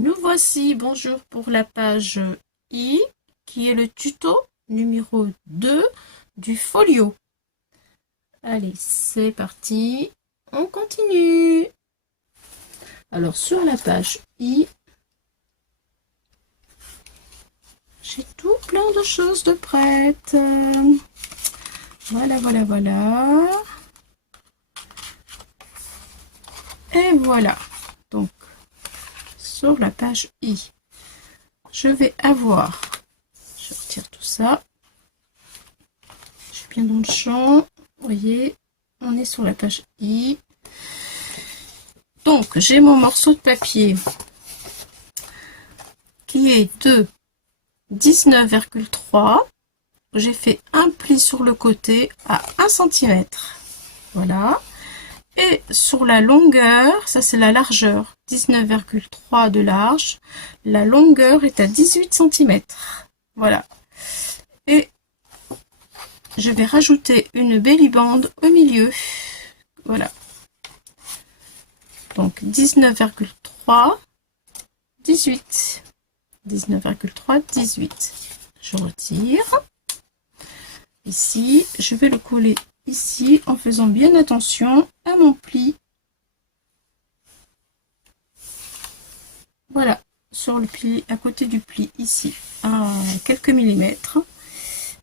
Nous voici, bonjour pour la page I, qui est le tuto numéro 2 du folio. Allez, c'est parti, on continue. Alors, sur la page I, j'ai tout plein de choses de prêtes. Voilà, voilà, voilà. Et voilà. Donc, sur la page I, je vais avoir, je retire tout ça, je suis bien dans le champ, vous voyez, on est sur la page I. Donc, j'ai mon morceau de papier qui est de 19,3. J'ai fait un pli sur le côté à 1 cm. Voilà. Et sur la longueur, ça c'est la largeur, 19,3 de large. La longueur est à 18 cm. Voilà. Et je vais rajouter une belly band au milieu. Voilà. Donc 19,3, 18. 19,3, 18. Je retire. Ici, je vais le coller ici en faisant bien attention à mon pli. Voilà, sur le pli, à côté du pli ici, à quelques millimètres,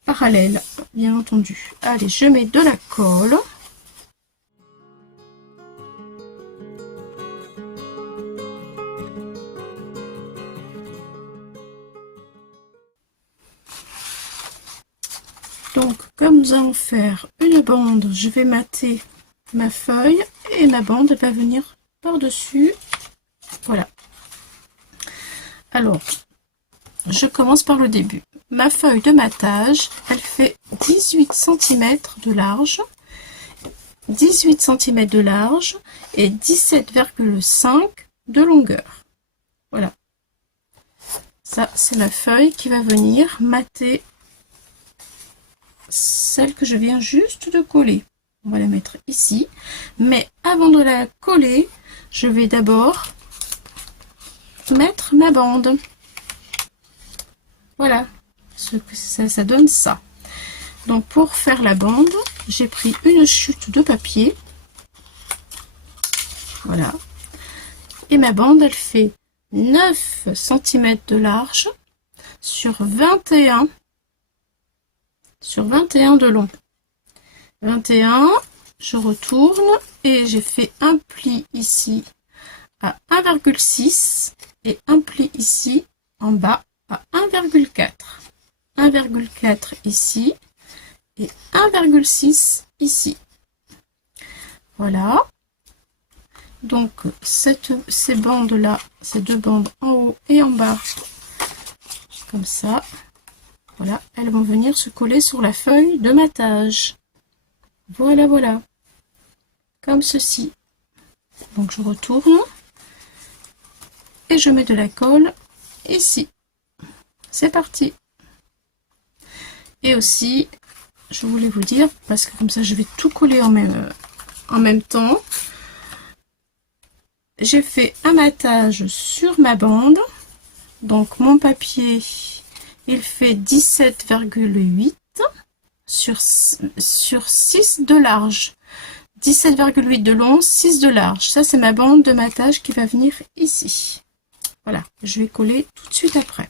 parallèle, bien entendu. Allez, je mets de la colle. Donc, comme nous allons faire une bande, je vais mater ma feuille et ma bande va venir par-dessus. Voilà. Alors, je commence par le début. Ma feuille de matage, elle fait 18 cm de large, 18 cm de large et 17,5 de longueur. Voilà. Ça, c'est la feuille qui va venir mater celle que je viens juste de coller. On va la mettre ici. Mais avant de la coller, je vais d'abord mettre ma bande. Voilà. Ça donne ça. Donc pour faire la bande, j'ai pris une chute de papier. Voilà. Et ma bande, elle fait 9 cm de large sur 21 de long. 21, je retourne et j'ai fait un pli ici à 1,6 et un pli ici en bas à 1,4. 1,4 ici et 1,6 ici. Voilà. Donc ces bandes là, ces deux bandes en haut et en bas, comme ça, voilà, elles vont venir se coller sur la feuille de matage. Voilà, voilà, comme ceci. Donc je retourne et je mets de la colle ici. C'est parti. Et aussi, je voulais vous dire, parce que comme ça je vais tout coller en même temps, j'ai fait un matage sur ma bande. Donc mon papier, il fait 17,8 sur 6 de large. 17,8 de long, 6 de large. Ça, c'est ma bande de matage qui va venir ici. Voilà, je vais coller tout de suite après.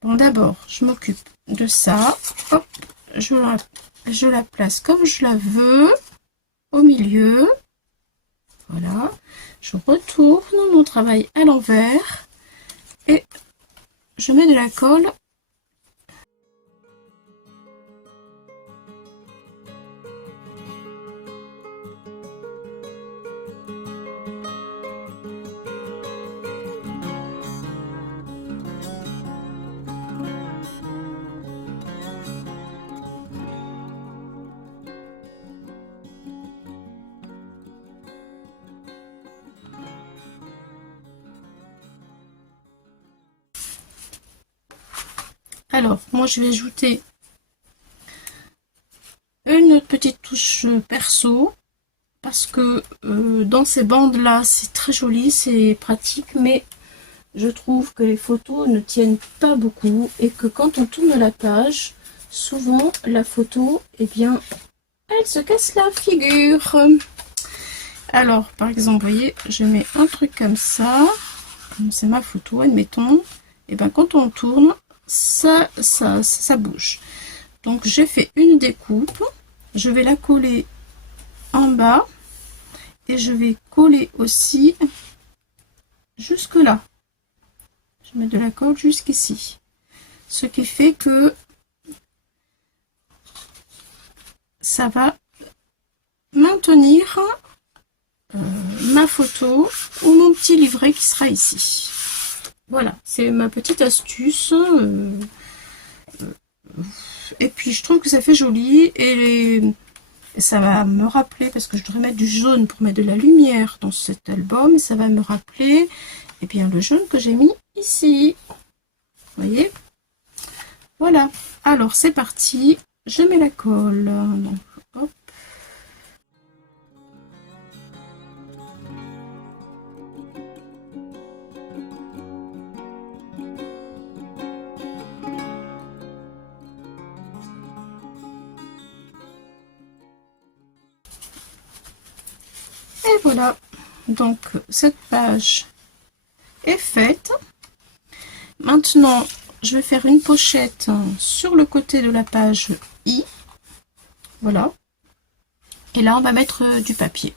Bon, d'abord, je m'occupe de ça. Hop, je la place comme je la veux, au milieu. Voilà, je retourne mon travail à l'envers et je mets de la colle. Alors, moi je vais ajouter une petite touche perso parce que dans ces bandes là c'est très joli, c'est pratique, mais je trouve que les photos ne tiennent pas beaucoup et que quand on tourne la page, souvent la photo, eh bien, elle se casse la figure. Alors, par exemple, vous voyez, je mets un truc comme ça, comme c'est ma photo, admettons, et bien quand on tourne, ça bouge. Donc, j'ai fait une découpe, je vais la coller en bas et je vais coller aussi jusque là. Je mets de la colle jusqu'ici, ce qui fait que ça va maintenir ma photo ou mon petit livret qui sera ici. Voilà, c'est ma petite astuce. Et puis je trouve que ça fait joli et ça va me rappeler, parce que je devrais mettre du jaune pour mettre de la lumière dans cet album, et ça va me rappeler eh bien, le jaune que j'ai mis ici. Vous voyez? Voilà. Alors c'est parti, je mets la colle. Donc, hop. Et voilà, donc cette page est faite. Maintenant, je vais faire une pochette sur le côté de la page I. Voilà. Et là, on va mettre du papier.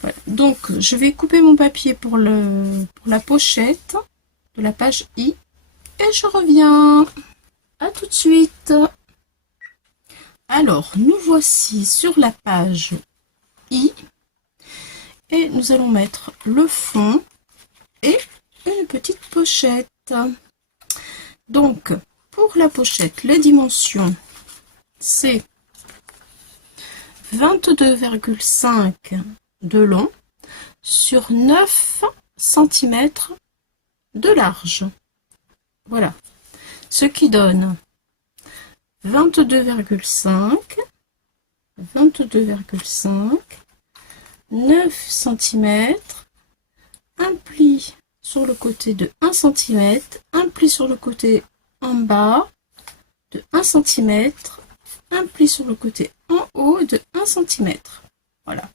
Voilà. Donc, je vais couper mon papier pour la pochette de la page I. Et je reviens. À tout de suite. Alors, nous voici sur la page I. Et nous allons mettre le fond et une petite pochette. Donc, pour la pochette, les dimensions, c'est 22,5 de long sur 9 cm de large. Voilà. Ce qui donne 22,5, 9 cm, un pli sur le côté de 1 cm, un pli sur le côté en bas de 1 cm, un pli sur le côté en haut de 1 cm. Voilà.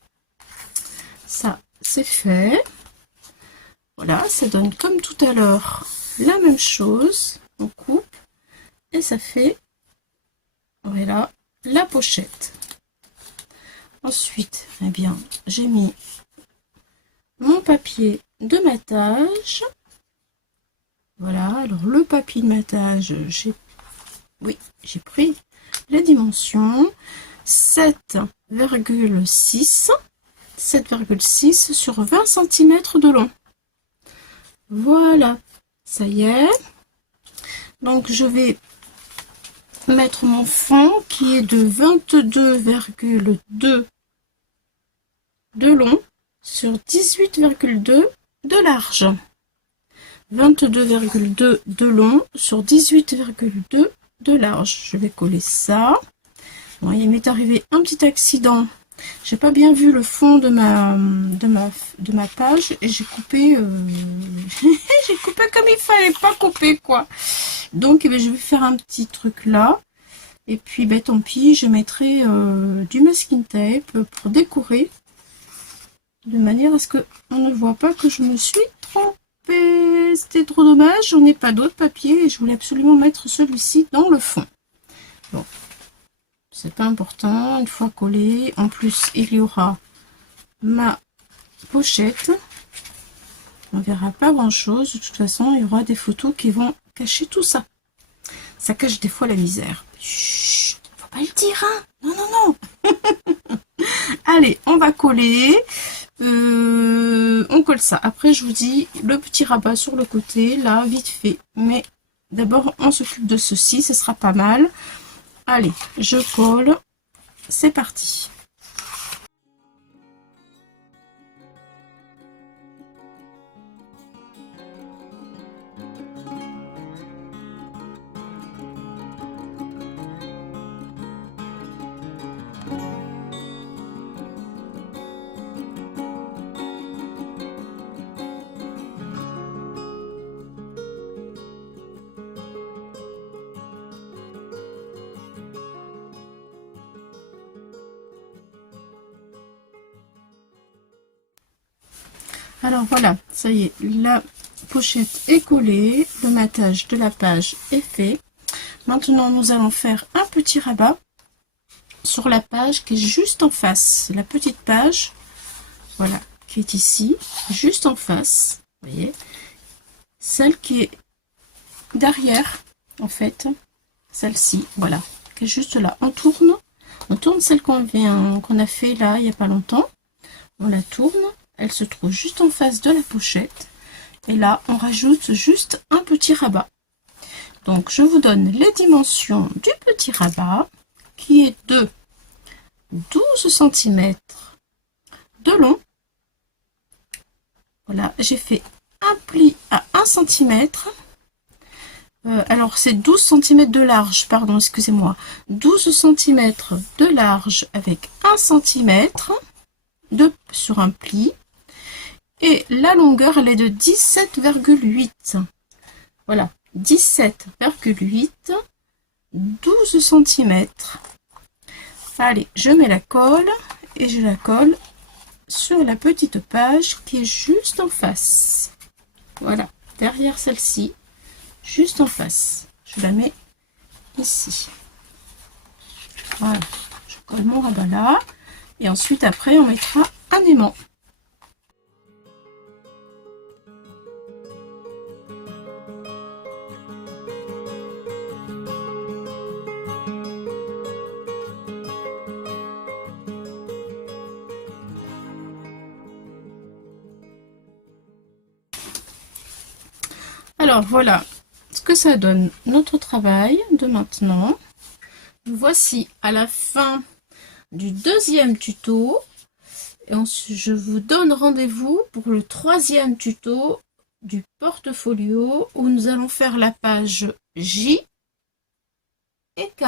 Ça, c'est fait. Voilà, ça donne comme tout à l'heure la même chose. On coupe et ça fait, voilà, la pochette. Ensuite, eh bien, j'ai mis mon papier de matage. Voilà, alors le papier de matage, j'ai pris les dimensions 7,6 sur 20 cm de long. Voilà, ça y est. Donc je vais mettre mon fond qui est de 22,2 de long sur 18,2 de large. 22,2 de long sur 18,2 de large. Je vais coller ça. Bon, il m'est arrivé un petit accident. J'ai pas bien vu le fond de ma page et j'ai coupé j'ai coupé comme il fallait pas couper, quoi. Donc je vais faire un petit truc là. Et puis tant pis, je mettrai du masking tape pour décorer, de manière à ce que on ne voit pas que je me suis trompée. C'était trop dommage, j'en ai pas d'autres papiers et je voulais absolument mettre celui-ci dans le fond. Bon, c'est pas important, une fois collé. En plus, il y aura ma pochette. On verra pas grand chose. De toute façon, il y aura des photos qui vont cacher tout ça. Ça cache des fois la misère. Chut, faut pas le dire, hein. Non, non, non. Allez, on va coller. On colle ça. Après, je vous dis le petit rabat sur le côté, là, vite fait. Mais d'abord, on s'occupe de ceci, ce sera pas mal. Allez, je colle. C'est parti. Alors voilà, ça y est, la pochette est collée, le matage de la page est fait. Maintenant, nous allons faire un petit rabat sur la page qui est juste en face. La petite page, voilà, qui est ici, juste en face. Vous voyez, celle qui est derrière, en fait, celle-ci, voilà, qui est juste là. On tourne celle qu'on a fait là, il n'y a pas longtemps. On la tourne, elle se trouve juste en face de la pochette. Et là, on rajoute juste un petit rabat. Donc, je vous donne les dimensions du petit rabat, qui est de 12 cm de long. Voilà, j'ai fait un pli à 1 cm. Alors, c'est 12 cm de large, pardon, excusez-moi. 12 cm de large avec 1 cm sur un pli. Et la longueur, elle est de 17,8. Voilà, 17,8, 12 cm. Allez, je mets la colle et je la colle sur la petite page qui est juste en face. Voilà, derrière celle-ci, juste en face. Je la mets ici. Voilà, je colle mon rabat là. Et ensuite, après, on mettra un aimant. Alors voilà ce que ça donne notre travail de maintenant. Voici à la fin du deuxième tuto. Et ensuite, je vous donne rendez-vous pour le troisième tuto du portfolio où nous allons faire la page J et K.